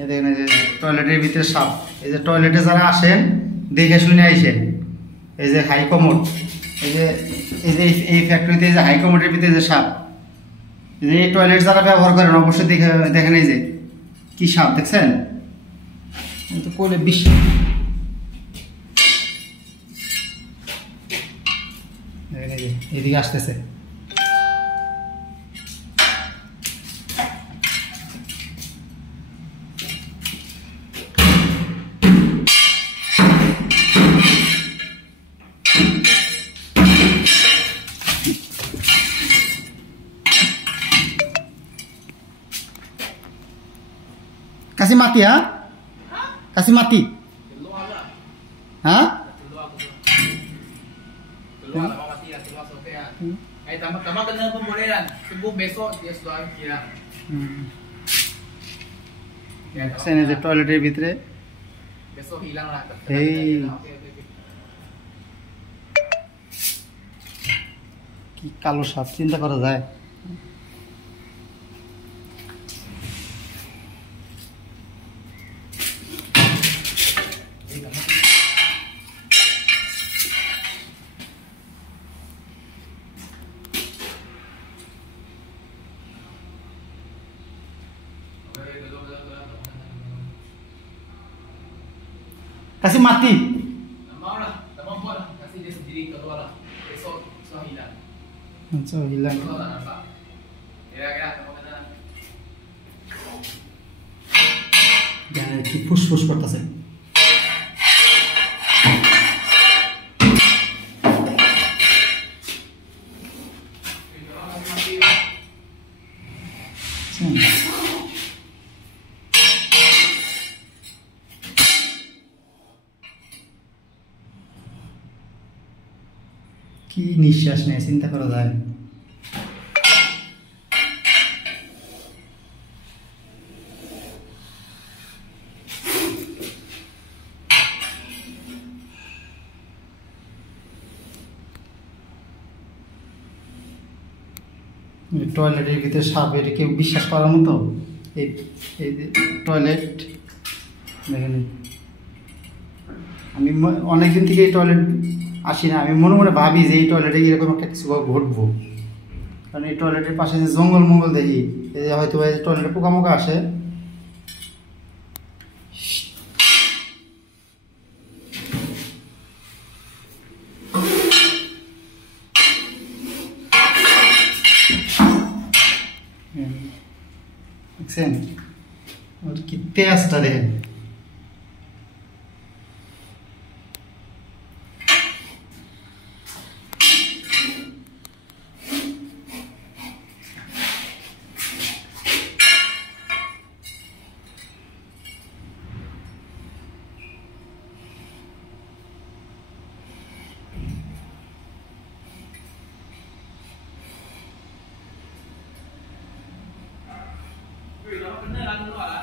এই দেখেন এই যে টয়লেটের ভিতরে সাপ। এই যে টয়লেটে যারা আসেন দেখে শুনে আইসেন। এই যে হাই কমোড, এই ফ্যাক্টরিতে এই যে হাই কমোডের ভিতরে যে সাপ, এই টয়লেট যারা ব্যবহার করেন অবশ্যই দেখেন এই যে কি সাপ দেখছেন তো কোলে বিশ্ব। এদিকে আসতেছে kasih mati ya, kasih mati, hah? Keluar lah mati ya, keluar sampai ya. Tamat kena pembolehan. Tunggu besok dia sudah kira. Sini je toileter ভিতরে Besok hilang lah. এই কি কালো সাপ চিন্তা করা যায়। Kasih mati. Mau lah, tak mampu lah. Kasih dia sendiri keluar lah. Besok sudah hilang. Sudah hilang. Besok tak nampak. Kira-kira kamu kena. Jangan কি ফুসফুস করতেছে। কি নিঃশ্বাস নেয় চিন্তা করা যায়। টয়লেটের ভিতরে সাপ, এটা কেউ বিশ্বাস করার মতো? এই টয়লেট দেখেন, আমি অনেকদিন থেকে এই টয়লেট আসি না, আমি মনে মনে ভাবি যে এই টয়লেটে এরকম একটা কিছু ঘটবো, কারণ এই টয়লেটের পাশে যে জঙ্গল মঙ্গল দেখি, এই যে হয়তো টয়লেটে পোকামোকা আসে। দেখছেন ওর কি তেজটা দেখেন। Benar lah keluar lah.